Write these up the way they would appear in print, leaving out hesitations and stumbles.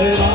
Rama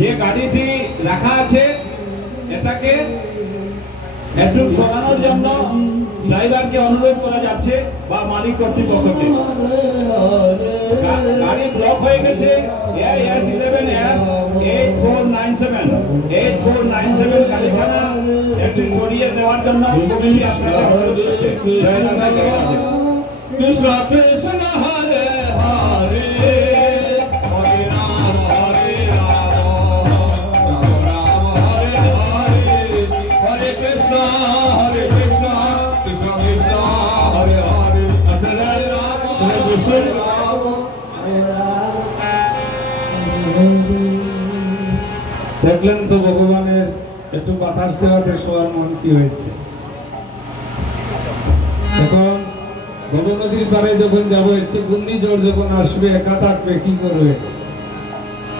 যে গাড়িটি রাখা আছে এটাকে একটু সরানোর জন্য ড্রাইভারকে অনুরোধ করা যাচ্ছে বা মালিক কর্তৃপক্ষকে। গাড়ি ব্লক হয়ে গেছে AS11F8497 গাড়িখানা একটু সরিয়ে দেওয়ার জন্য কমিটি আপনাকে অনুরোধ করছে। কৃষ্ণ কৃষ্ণ হরে হরে দেখলেন তো ভগবানের একটু বাতাস দেওয়াতে সবার মন কি হয়েছে। এখন ভব নদীর পারে যখন যাবো হচ্ছে ঘূর্ণিঝড় যখন আসবে একা থাকবে কি করবে,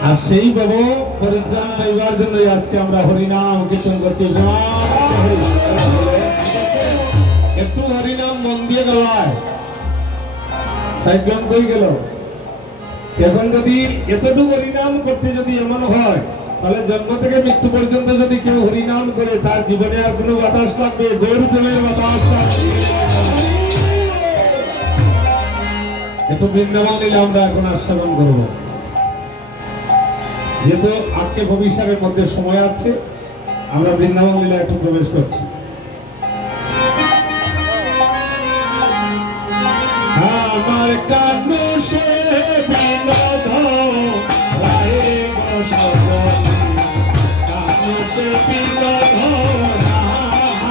আর সেই ভব পরিত্রাণ পাইবার জন্য আজকে আমরা হরিনাম কীর্তন করছি। একটু হরিনাম মন দিয়ে গলায় সাইক্লোন কই গেল, এখন যদি এতটুকু হরিনাম করতে যদি এমন হয়, তাহলে জন্ম থেকে মৃত্যু পর্যন্ত যদি কেউ হরিনাম করে, তার জীবনে আর কোনো বাতাস লাগবে? গৌর প্রেমের বাতাস লাগবে। এত বৃন্দাবন লীলা আমরা এখন আস্বাদন করবো। যেহেতু আজকে ভবিষ্যতের মধ্যে সময় আছে, আমরা বৃন্দাবন লীলা একটু প্রবেশ করছি। আমার কানু সে বিনোদ রায়ে বসবনি, কানু সে বিনোদ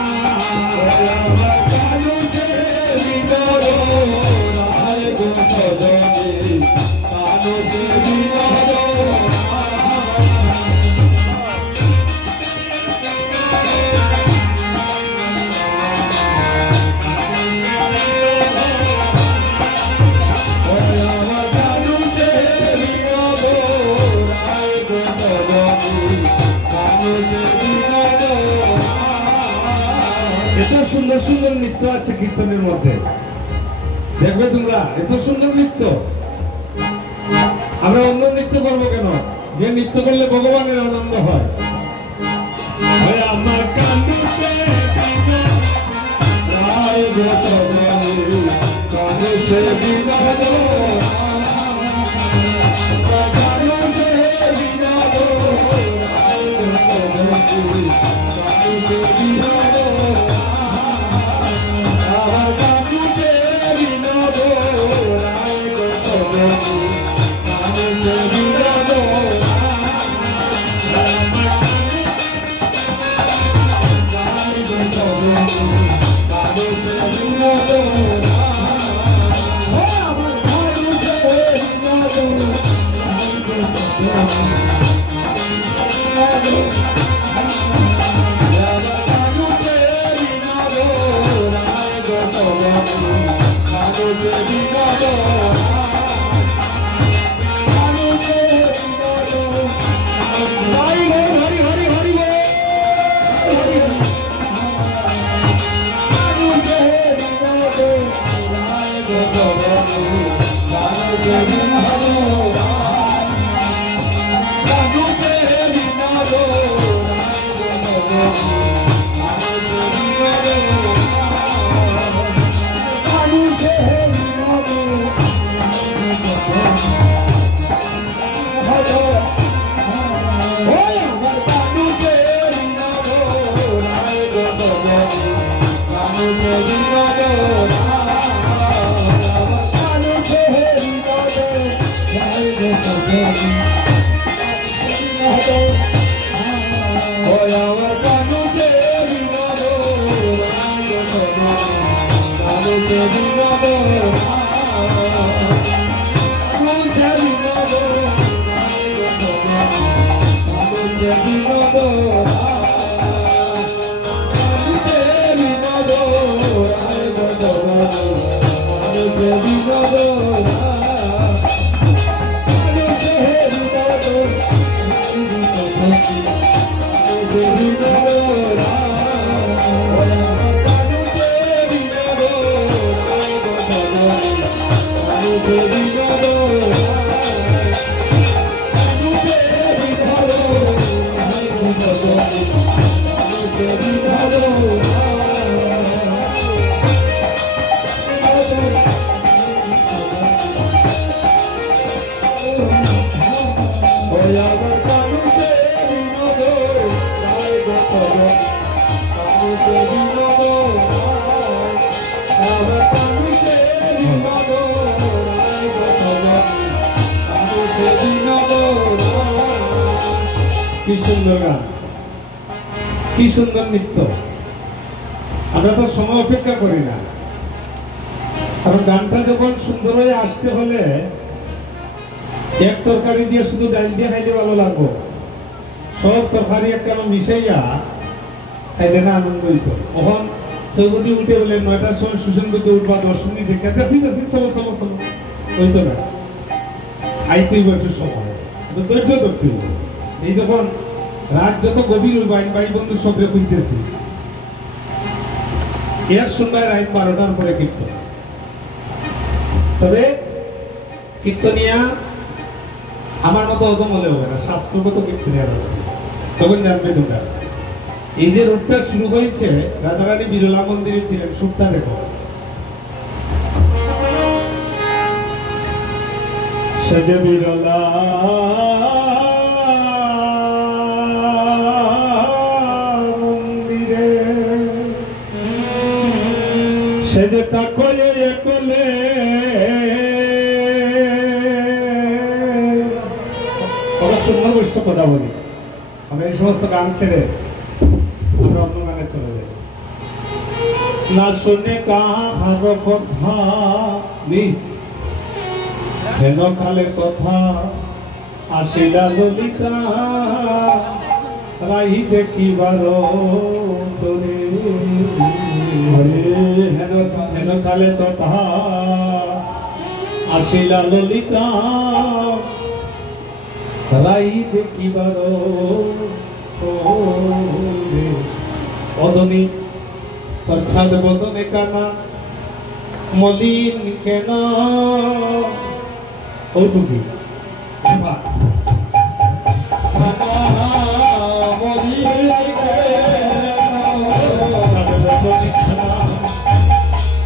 আমার কানু সে বিনোদ রায়ে বসবনি, কানু সে বিনোদ। এত সুন্দর সুন্দর নৃত্য আছে কীর্তনের মধ্যে, দেখবে তোমরা, এত সুন্দর নৃত্য। আমরা অন্য নৃত্য করবো কেন? যে নৃত্য করলে ভগবানের আনন্দ হয়। আমার কান্দু সে কি সুন্দর গান, কি সুন্দর নৃত্য। আমরা তো সময় অপেক্ষা করি না, কারণ গানটা যখন সুন্দর হয়ে আসতে হলে এক তরকারি দিয়ে শুধু ডাল দিয়ে খাইলে ভালো লাগবে, সব তরকারি একটা মিশাইয়া খাইলে না আনন্দ হইত। তখন কেউ যদি উঠে বলে ৯টার সময় সুশান করতে উঠবা ১০ মিনিট দেখে দেখি চলো চলো চলো, হইতো না। আইতেই বছর সময় ধৈর্য ধরতে হবে। এই যখন রাত যত গভীর ভাই বন্ধু সবরে খুঁজতেছি, এক সন্ধ্যায় রাত ১২টার পরে কীর্তন। তবে কীর্তনিয়া আমার মতো অত মনে হবে না, শাস্ত্রগত ব্যক্তি তখন জানবে তোমরা। এই যে রূপটা শুরু হয়েছে রাধারানী বিরলা মন্দিরে ছিলেন, সুরটা দেখো। সেজে বিরলা মন্দিরে সেজে তাকয়ে একলে সুন্দর বৈষ্ণব কথা বলি। আমরা এই সমস্ত গান ছেড়ে আমরা অন্য গানে চলে যাই। না শুনে কাহার কথা নিজ হেন কালে কথা আসিলা ললিতা রাহি দেখিবার তোরে হেন হেন কালে কথা আসিলা ললিতা রাই দেখিবার অদনি তোর ছাদ বদনে কানা মলিন কেন ওটুকি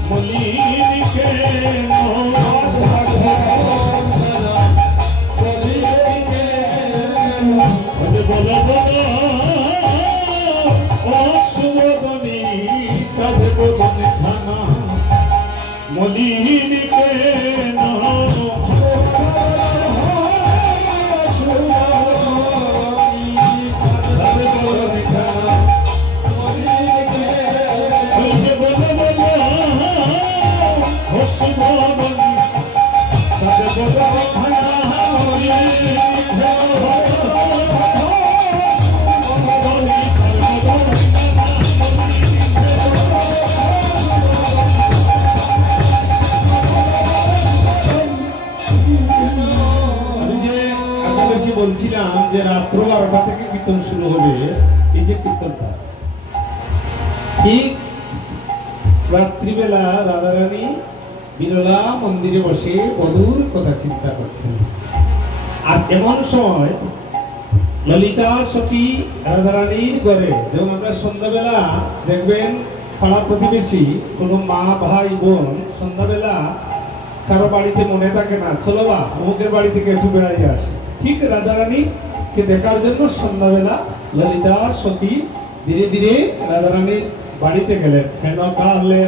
মলিন কেন বলো বলো অশুভনি চাঁদ বদনে খানা মলিন কেন বলছিলাম যে রাত্র 12টা থেকে কীর্তন শুরু হবে। এই যে কীর্তনটা ঠিক রাত্রিবেলা রাধারানী বিরলা মন্দিরে বসে বধূর কথা চিন্তা করছেন। আর এমন সময় ললিতা সখী রাধারানীর ঘরে, যেমন আমরা সন্ধ্যাবেলা দেখবেন পাড়া প্রতিবেশী কোনো মা ভাই বোন সন্ধ্যাবেলা কারো বাড়িতে মনে থাকে না, চলো বা অমুকের বাড়ি থেকে একটু বেড়াই আসে, ঠিক রাধারানীকে দেখার জন্য সন্ধ্যাবেলা ললিতা সখী ধীরে ধীরে রাধারানীর বাড়িতে গেলেন। কেন কালে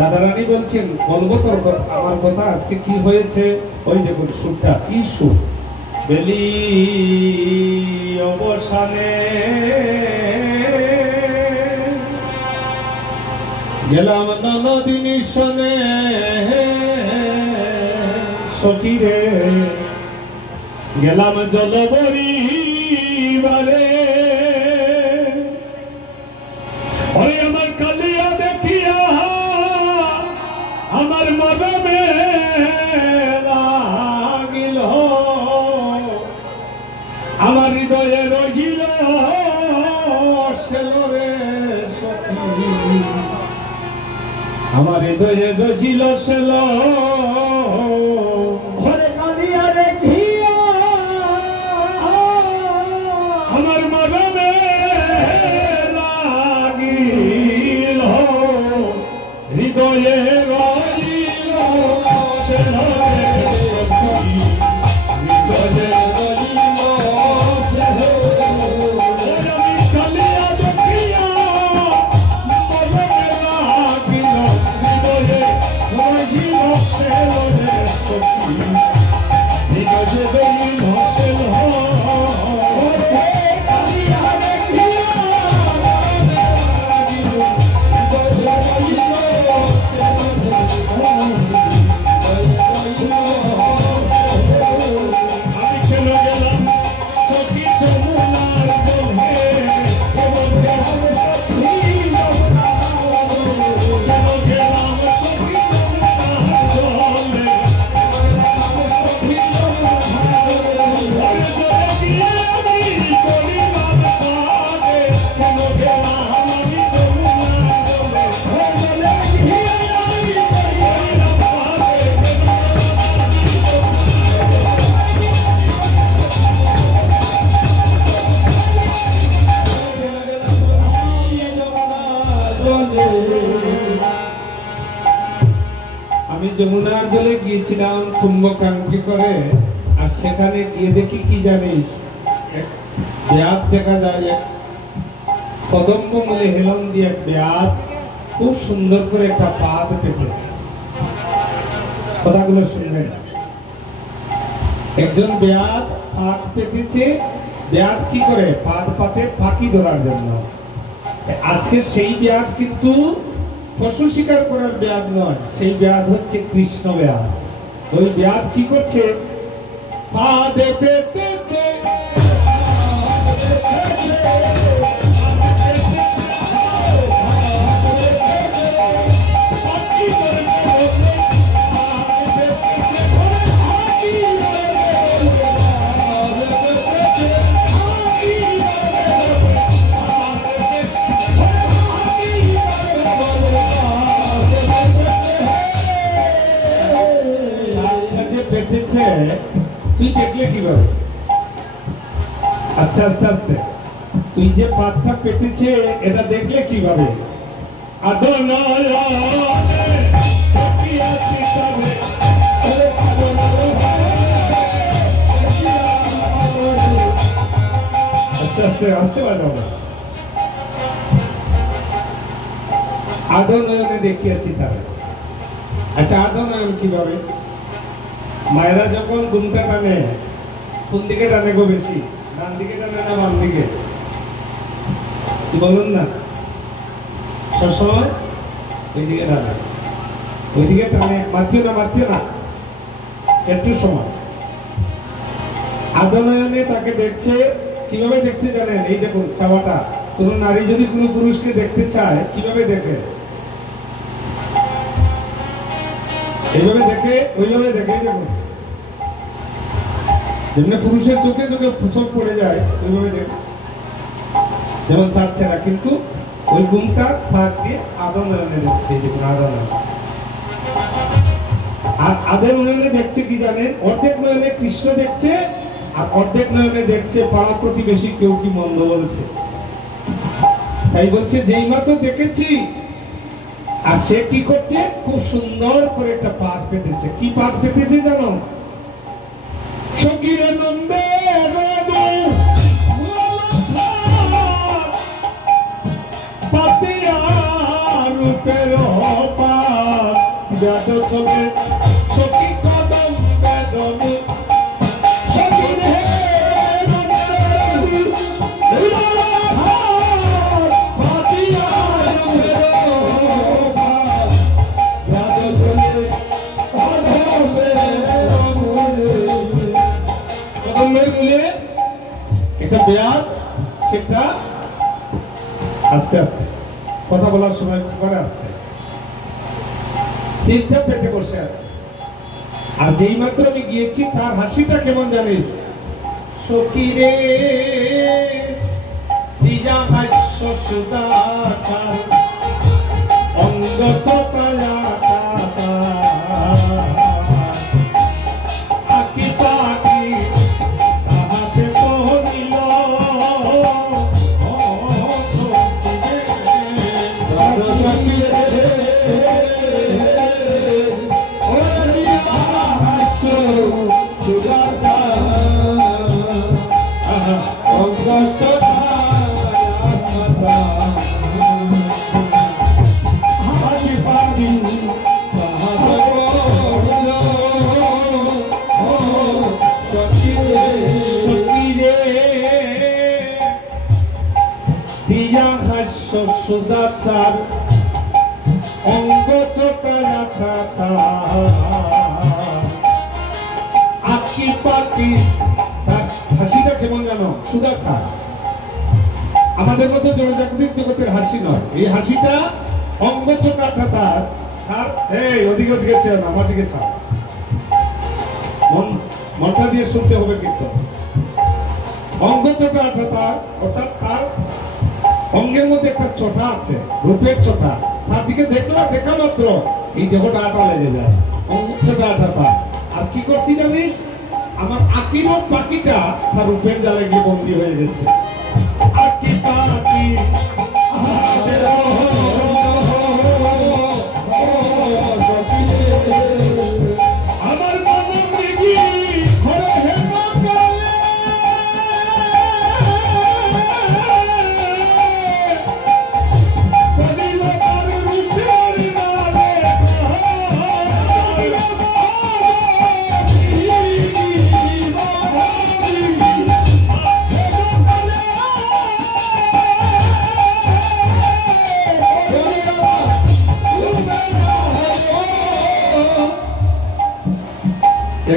রাধারানী বলছেন বলবো তোর আমার কথা আজকে কি হয়েছে। ওই দেখুন সুরটা কি সুর। বেলি অবসানে গেলাম ননদিনী শোনে সতীরে গেলাম জলবরি বারে ওরে আমার কালিয়া দেখিয়া আমার মরমে লাগিল আমার হৃদয়ে রহিল সেলরে সখী আমার হৃদয়ে রহিল সেল ঘরে কালিয়া দেখিয়া আমার মরমে লাগিল হৃদয়ে আমি যমুনার জলে গিয়েছিলাম কুম্ভকাঙ্ক্ষী করে, আর সেখানে গিয়ে দেখি কি জানিস, ব্যাধ দেখা যায়, কদম্ব মূলে হেলন দিয়ে এক ব্যাধ খুব সুন্দর করে একটা পাত পেতেছে। কথাগুলো শুনবেন। একজন ব্যাধ পাত পেতেছে। ব্যাধ কি করে? পাত পাতে ফাঁকি ধরার জন্য। আজকে সেই ব্যাধ কিন্তু পশু শিকার করার ব্যাধ নয়, সেই ব্যাধ হচ্ছে কৃষ্ণ ব্যাধ। ওই ব্যাধ কি করছে? পাদে পেতেছে, তুই দেখলে কিভাবে? আচ্ছা আস্তে আস্তে, তুই যে পাতটা পেতেছে এটা দেখলে কিভাবে? আস্তে আস্তে আস্তে বাজাবো। আদনয়নে দেখিয়েছি তারা। আচ্ছা, আদনয়ন কিভাবে? মায়েরা যখন ঘুমটা টানে, কোন দিকে টানে গো বেশি? ডান দিকে টানে না বাম দিকে? বলুন না। সবসময় ওইদিকে টানে, ওইদিকে টানে। মারতেও না, মারতেও না, একটু সময়। আদনয়নে তাকে দেখছে। কিভাবে দেখছে জানেন? এই দেখুন চাওয়াটা। কোন নারী যদি কোনো পুরুষকে দেখতে চায় কিভাবে দেখে? এইভাবে দেখে, ওইভাবে দেখে। দেখুন, যেমন পুরুষের চোখে চোখে চোখ পড়ে যায় ওইভাবে দেখে, যেমন চাচ্ছে না, কিন্তু ওই ঘুমটা ফাঁক দিয়ে আদনয়নে দেখছে। দেখুন আদনয়ন। আর আদনয়নে দেখছে কি জানেন? অর্ধেক নয়নে কৃষ্ণ দেখছে, আর অর্ধেক নয়নে দেখছে পাড়া প্রতিবেশী কেউ কি মন্দ বলছে। তাই বলছে যেই মাত্র দেখেছি। আর সে কি করছে? খুব সুন্দর করে একটা পাত পেতেছে। কি পাত পেতেছে জানো? সখীর নন্দে পাতিয়া রূপের পাত ব্যাধ চলে সখী কদম বেদন সখীর হে একটা ব্যাধ, সেটা আস্তে আস্তে কথা বলার সময় করে আসতে তিনটা পেটে বসে আছে। আর যেই মাত্র আমি গিয়েছি তার হাসিটা কেমন জানিস? সখী রে দিয়া হাস্য সুদাচার অঙ্গ চটায়া কাটা আকি পাকি তাহাতে পড়িল সখী রে সুদাচার অঙ্গ চোটায়া খাতা আকি পাকি। তার হাসিটা কেমন জানো? সুদাচার। আমাদের মতো জনজাগতিক জগতের হাসি নয়, এই হাসিটা অঙ্গ চোটা খাতার। আর এই ওদিকে ওদিকে চেয়ে আমার দিকে ছাড়, মনটা দিয়ে শুনতে হবে। কিন্তু অঙ্গ চোটা খাতার অর্থাৎ তার অঙ্গের মধ্যে একটা চোটা আছে, রূপের চোটা। তার দিকে দেখা মাত্র এই দেহটা আটা লেগে যায়। অঙ্গ চোটা আটা। আর কি করছি জানিস? আমার আকির পাখিটা তার রূপের জালে গিয়ে বন্দী হয়ে গেছে। আকি পাখি সখী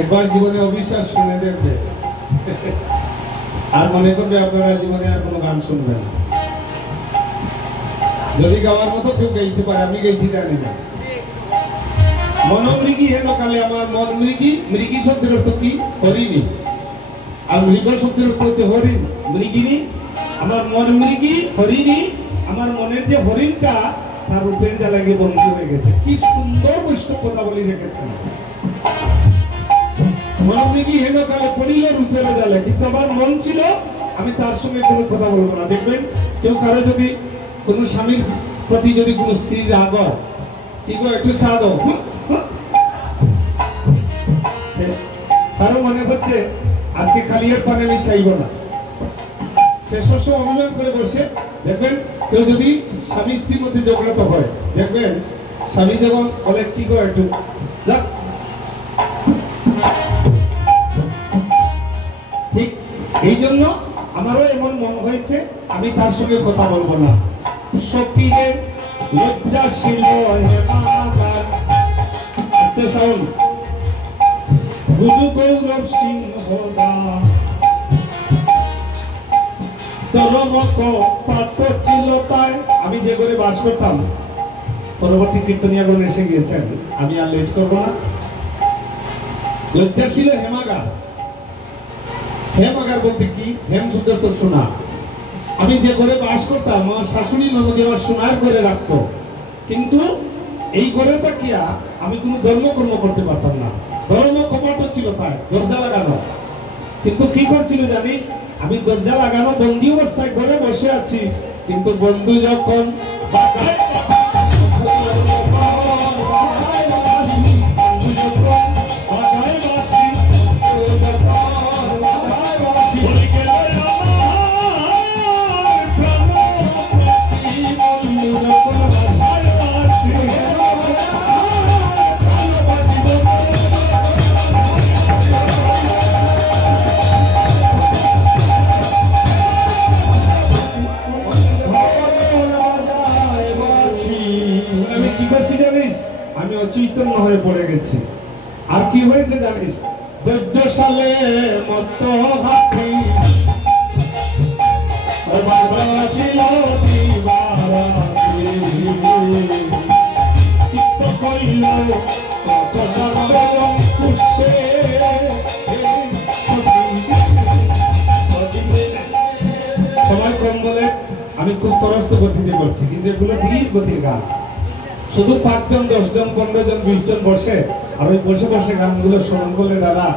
একবার জীবনে অবিশ্বাস শুনে দেখবে, আর মনে করবে আপনারা জীবনে আর কোনো গান শুনবেন না। যদি গাওয়ার মতো কেউ গাইতে পারে, আমি গাইতে জানি না। মনমৃগী হেন কালে আমার মন মৃগী, মৃগী শব্দের অর্থ কি? হরিণী। আর মৃগ শব্দের অর্থ হচ্ছে হরিণ, মৃগিনী। আমার মন মৃগী, হরিণী। আমার মনের যে হরিণটা তার রূপের জ্বালায় বন্দী হয়ে গেছে। কি সুন্দর বৈষ্ণব কথা বলি রেখেছেন। মনমৃগী হেন কালে পড়িল রূপের জ্বালায়, কিন্তু আমার মন ছিল আমি তার সঙ্গে কোনো কথা বলবো না। দেখবেন কেউ কারো যদি কোন স্বামীর প্রতি যদি কোন স্ত্রীর রাগ হয়, কি গো একটু চা দাও, কারো মনে হচ্ছে আজকে কালিয়ার পানে আমি চাইবো না, সে সবসময় অভিমান করে বসে। দেখবেন কেউ যদি স্বামী স্ত্রীর মধ্যে ঝগড়া তো হয়, দেখবেন স্বামী যখন বলে কি গো একটু যাক, ঠিক এই জন্য আমারও এমন মন হয়েছে আমি তার সঙ্গে কথা বলবো না। সকিরে লজ্জাশীল হেমাগার, আস্তে সাউন্ড, গুরু গৌরব সিংহ দাস, তরমক পাত্র ছিল তাই। আমি যে করে বাস করতাম, পরবর্তী কীর্তনিয়াগণ এসে গিয়েছেন, আমি আর লেট করবো না। লজ্জাশীল হেমাগার, হেমাগার বলতে কি? হেম শব্দ তো সোনা। আমি যে ঘরে বাস করতাম, আমার শাশুড়ি ননদ আমার সোনার ঘরে রাখতো, কিন্তু এই ঘরে থাকিয়া আমি কোনো ধর্মকর্ম করতে পারতাম না। ধর্ম কপাট ছিল তাই, দরজা লাগানো। কিন্তু কি করছিল জানিস? আমি দরজা লাগানো বন্দি অবস্থায় ঘরে বসে আছি, কিন্তু বন্ধু যখন চৈতন্য হয়ে পড়ে গেছি। আর কি হয়েছে জানিস? 14 সালে মত হাতি ছিল সময় কম বলে আমি খুব তরস্ত গতিতে করছি, কিন্তু এগুলো ধীর গতির গান। শুধু 5 জন 10 জন 15 জন 20 জন বসে আর ওই বসে বসে গানগুলো শ্রবণ করলে দাদা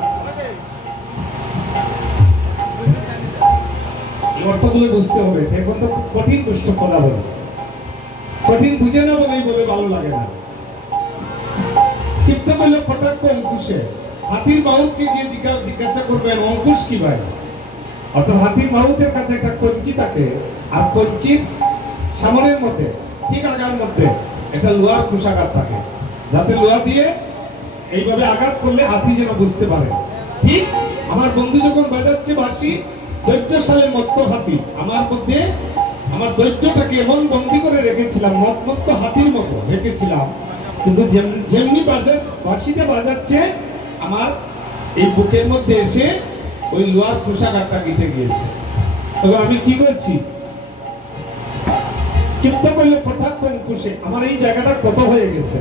অর্থগুলো বুঝতে হবে। এখন তো কঠিন দুষ্ট কথা বলে, কঠিন বুঝে না বলেই বলে ভালো লাগে না। চিত্ত বললে কটাক্ষ অঙ্কুশে, হাতির মাহুতকে গিয়ে জিজ্ঞাসা করবেন অঙ্কুশ কি ভাই? অর্থাৎ হাতির মাহুতের কাছে একটা কঞ্চি থাকে, আর কঞ্চির সামনের মধ্যে ঠিক আগার মধ্যে একটা লোহার কুশাঘাত থাকে, যাতে লোহা দিয়ে এইভাবে আঘাত করলে হাতি যেন বুঝতে পারে। ঠিক আমার বন্ধু যখন বাজাচ্ছে বাঁশি, 14 সালে মত্ত হাতি আমার মধ্যে, আমার ধৈর্যটাকে এমন বন্দি করে রেখেছিলাম, মত্ত হাতির মতো রেখেছিলাম, কিন্তু যেমনি বাঁশিটা বাজাচ্ছে আমার এই বুকের মধ্যে এসে ওই লোহার কুশাঘাতটা গিতে গিয়েছে। তখন আমি কি করছি? কিন্তু বললে কটাক্ষ অঙ্কুশে, আমার এই জায়গাটা কত হয়ে গেছে।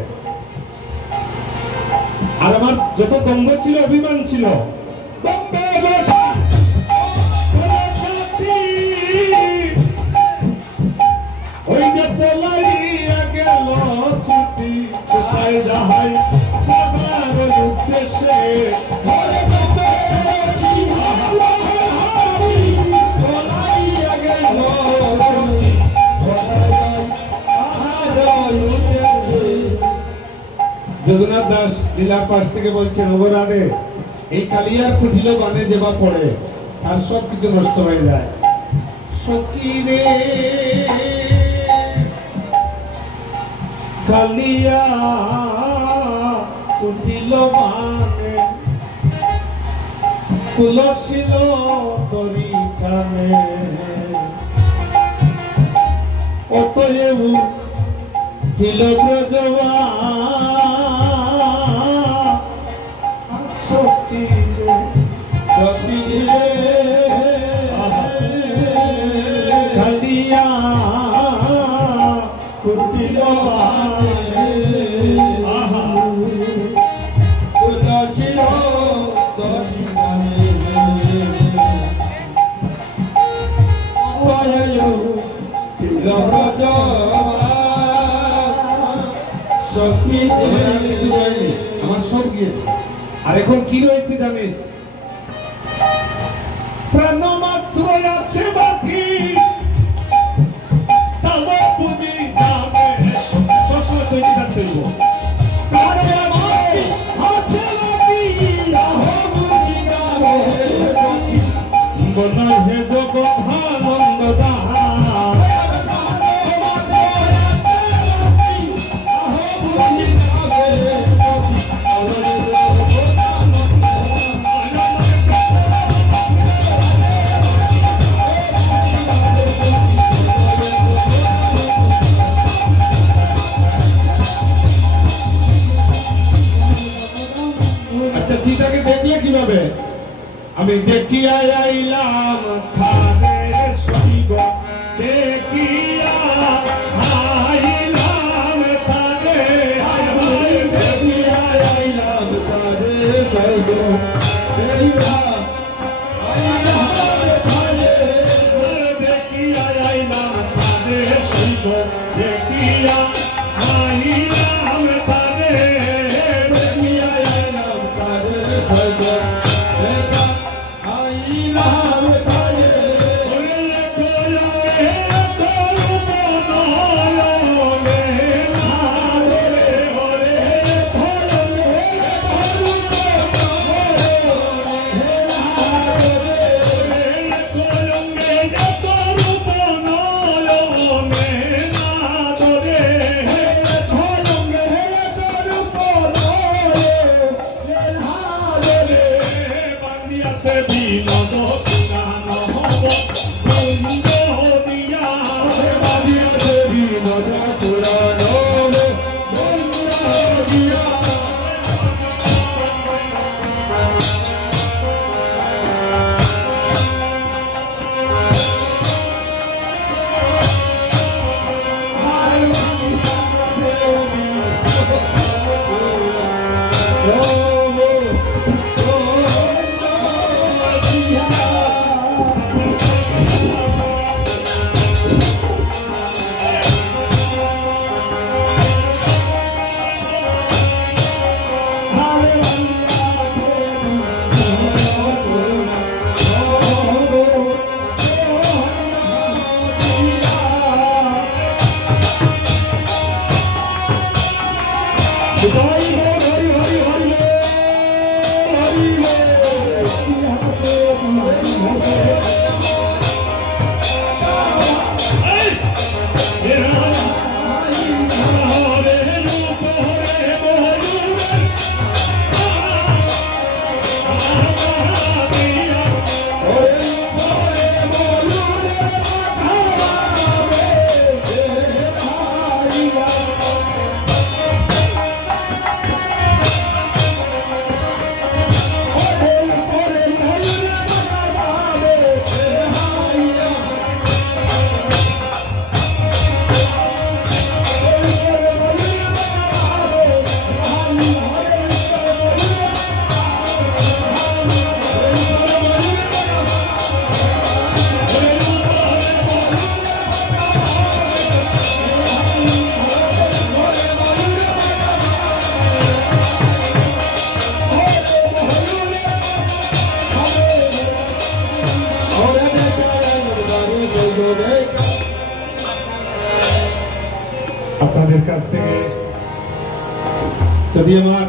আর আমার যত দম্ভ ছিল, অভিমান ছিল, ওই যে পলাইয়া গেল ছুটি, কোথায় যাহাই বাবার উদ্দেশ্যে, পলাইয়া গেল যদুনাথ দাস লীলার পাশ থেকে বলছেন, ওগরারে এই কালিয়ার কুঠিল বানে যেবা পড়ে তার সব কিছু নষ্ট হয়ে যায়। সকিরে কালিয়া কুঠিল বানে কুলসিল তরি কানে, অতএব দিল ব্রজবা আর এখন কি রয়েছে জানিস? প্রাণ মাত্র আছে বাকি, তব বুঝি যাবে। সবসময় তৈরি থাকতে হইব। প্রাণ আছে বাকি, তব বুঝি যাবে। বলা হে জগধানন্দ দাস, দেখলে কিভাবে? আমি দেখিয়া আইলাম খাদের সইগ, দেখিয়া আইলাম খাদে, দেখিয়া আইলাম খাদের সইগ, দেখিয়া আইলাম খাদে, দেখিয়া আইলাম খাদের সইগ, দেখিয়া আইলাম খাদে, দেখিয়া আইলাম খাদের সইগ। আপনাদের কাছ থেকে যদি আমার